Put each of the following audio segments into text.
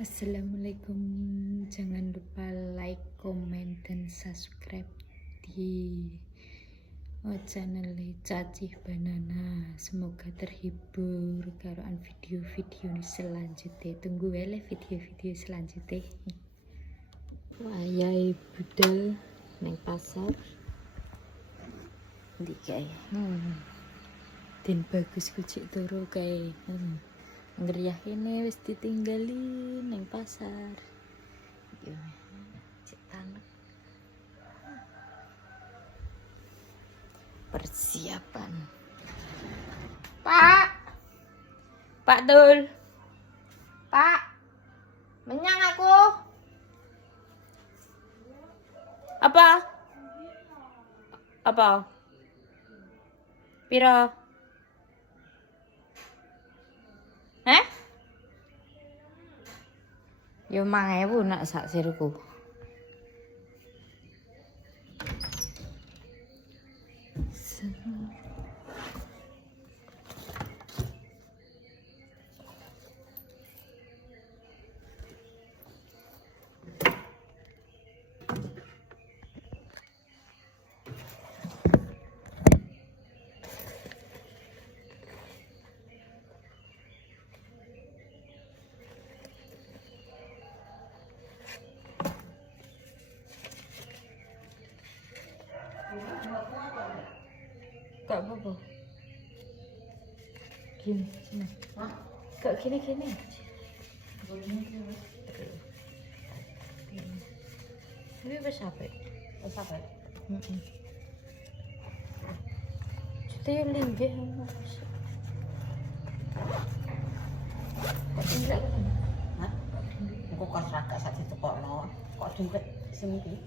Assalamualaikum, jangan lupa like, komen, dan subscribe di channel Cacih Banana. Semoga terhibur karoan video-video selanjutnya. Tunggu ya video-video selanjutnya. Wayai budal neng pasar di kayak dan bagus kucing turu kayak ngeriah ini wis ditinggalin neng pasar. Yo, cek tanek. Persiapan. Pak Dul. Pak. Menyang aku. Apa? Piro? Yo 5.000 nak sak sirku. Gak apa-apa. Gini, sini. Gak gini. Ini wis sampai. Kita yang linggih. Kok enggak kan? Hah? Kok kasrak satu tekokno. Kok dungket sing iki?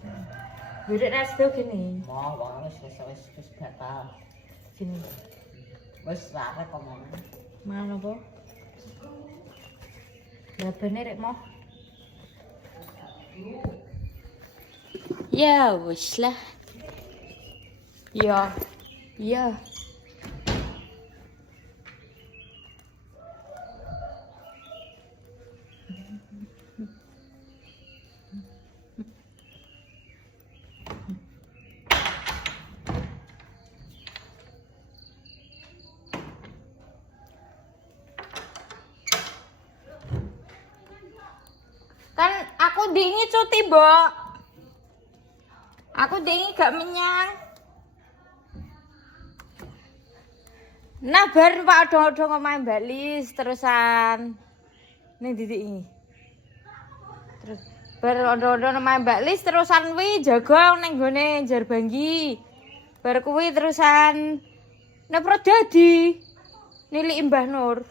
Wirek resto gini. Wis batal. Sini. Wis arek omong. Mana po? Labane rek mau. Ya wis lah. Ya. Kan aku dingi cuti, Mbok. Aku dingi gak menyang. Nah, bar Pak odong-odong omahe Mbak Lis terusan ning didik iki. Terus bar odong-odong omahe Mbak Lis terusan kuwi jaga ning gone Jarbanggi. Bar kuwi terusan Neprodadi. Niliki Mbah Nur.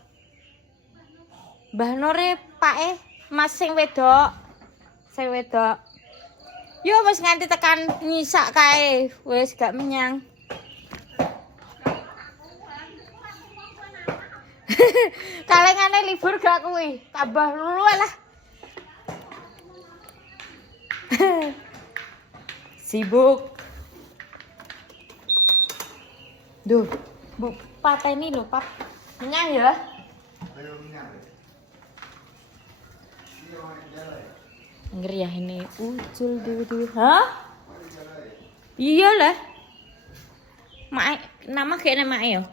Mbah Nure pake Mas sing wedok. Yo wis nganti tekan nyisak kae, wis gak menyang. Kalengane libur gak kuwi, tambah luwe lah. Sibuk. Duh, Bu pateni lho, Pak. Menyang ya? Ayo menyang. Ngeriah ini ucul dulu. Hah? Iya lah. Nama kayak nama ya.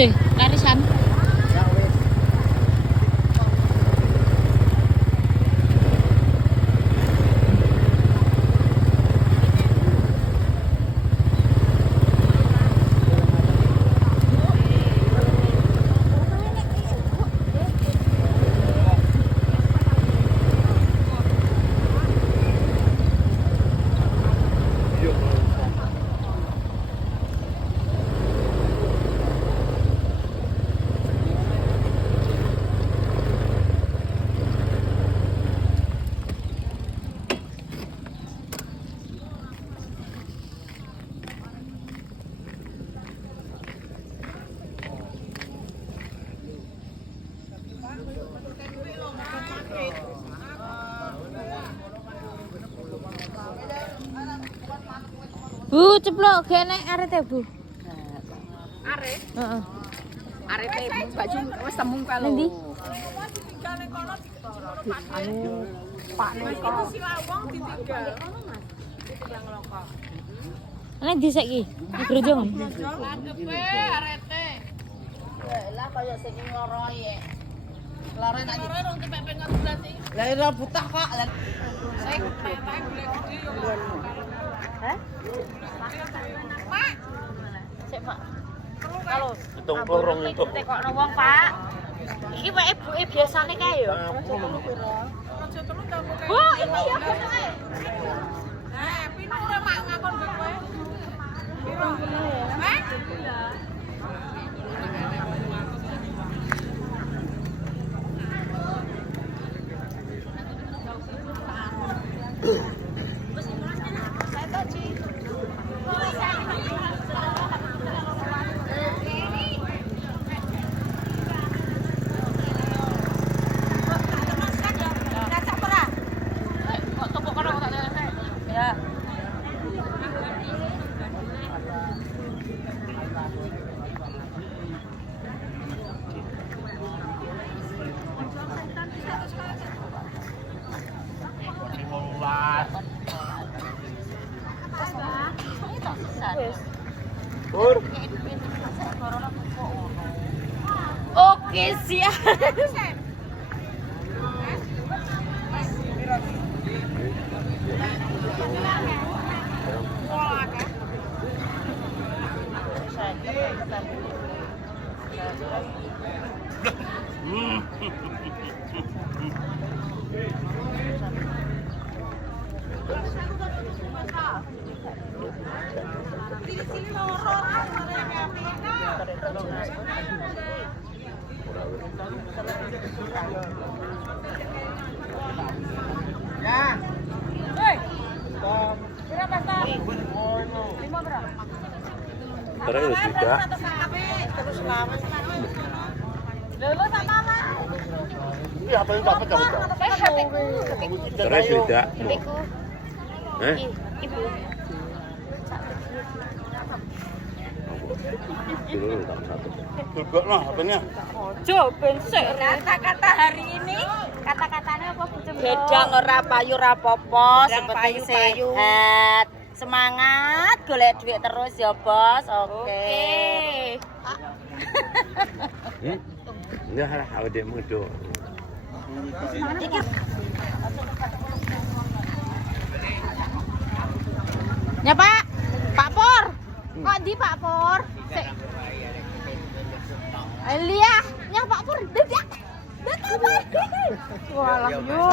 sih, larisan. Bu, ceplok gene arete, Bu. Arep? Heeh. Arepe baju wis tembung kae lho. Endi? Anu Pak Niko. Silawang ditinggal. Ana ndi saiki? Di Grojong. Adepe arete. Lah kaya sing loro ya. Lare nak loro rong tepek pengen berarti. Lah ora butah Kak. Sing petek gule gede yo. Hah? Pak. Sik, Pak. Halo. Hitung lorong itu. Tekokno wong, Pak. Iki wae ibuke biasane kae yo. Bu, iki ya bonoke. Nah, pino ora mak ngakon kowe. Piro? Hah? Oke, siap. Ya. Hei. Berapa tak? 5 berapa? Terus juga. Terus lama. Lho tak mama. Ini apa yang dapat kamu? Terus juga. Eh? Ibu. Juga lah apanya? Ojo ben sik. Kata-kata hari ini, kata-katanya apa Bu Cemplok? Gedang ora payu ora apa-apa, seperti sehat. Semangat golek duit terus ya, Bos. Oke. Ini harus awet muda. Ya, Pak. Pak Por. Kok di Pak Por? Sik. Elia, nya Pak Por dadak. Dadak. Walah yo.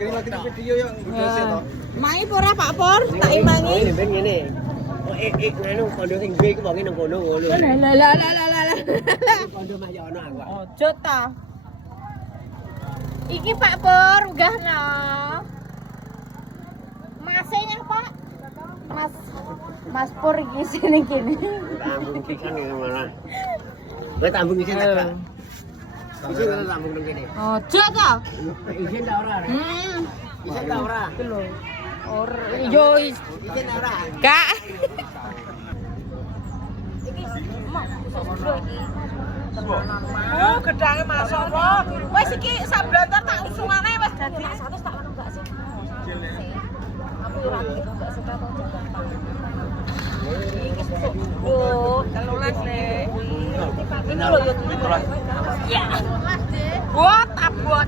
Kirim lagi video yang berhasil toh. Mai ora Pak Por, tak imbangi. Ini ben ngene. Oh ngene kondo sing B ku wonge nang kono ngono. Lah. Kondo mah ya ono aku. Ojo ta. Iki Pak Por, unggahno. Masih nyang Pak? Mas Pur iki sini kene. Tambung pisan yang mana? Gue tambung isin tak, Pak? Isin kalau tambung nang kene. Ojo ta. Isin tak ora? Isin tak ora? Yo Isin tak ora? Kak. Oh, gedangnya masuk loh. Wes iki sak blontor tak usungane wis dadi 100 tak ono gak sih? Aku yo ora gak suka kok gampang. Iki 13 le. Ya. Buat abot.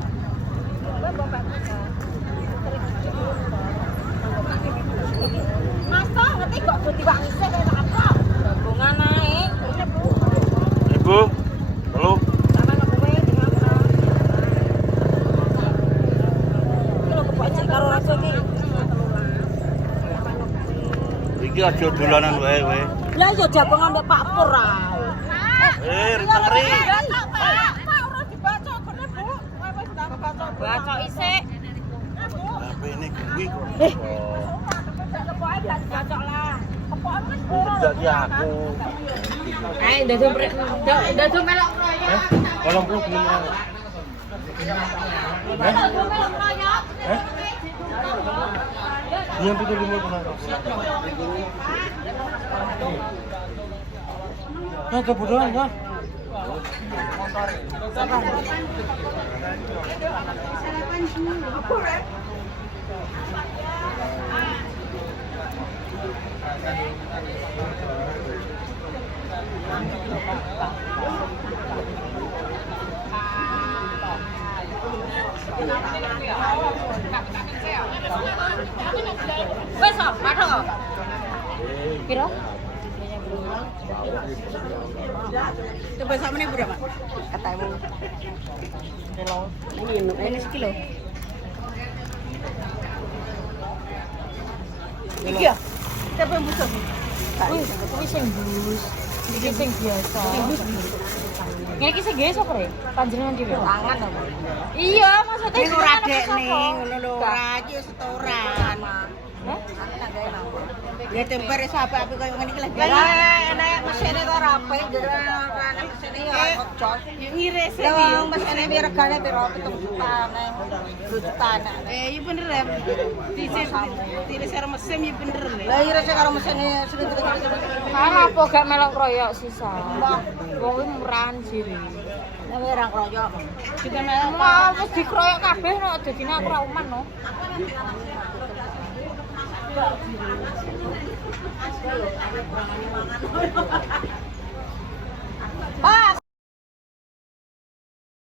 Mas toh ngerti kok putih wangi sih kayak apa? Gabungan naik. Ibu, halo. Sama nak kowe dengan apa? Kalau kepacik karo raso iki. Iki aja dolanan wae wae. Lah yo jagongan mbek Pak Pur ae. Ngeri. Pak, ora dibaca gone, Bu. Wis tak baca. Baca isik. HP ini kuwi kok. Kepoke gak bacok lah. Kepoke wis Jadi aku. ae ndado melok kroyok. Tolong belum belum. Ndado melok kroyok. Yang itu 5 pernah. Nah, kebodohan ya. Wes kok, matok. Piro? Coba sama ini berapa? Katamu. Ini sekilo. Iki ya. Siapa yang busuk? Kuwi sing bus. Iki sing biasa. Ngene iki sing biasa kok, panjenengan dhewe. Tangan apa? Iya, maksudnya Ini ora dek nih, ngono lho, ora iki setoran. Hah? Ya temper sampai api koyo ngene iki lagi. Lah enak mesine kok rapi, jadi ana mesine ya kocok. Ngiris ya. Lah mesine biar regane piro 7 juta nang 2 juta. Iya bener ya. Tiris karo mesin ya bener. Lah iris karo mesine sedikit. Salah apa gak melok kroyok sisa? Wong kuwi murahan siri. Lah ora kroyok. Juga Mau wis dikroyok kabeh no, dadine aku ra uman no.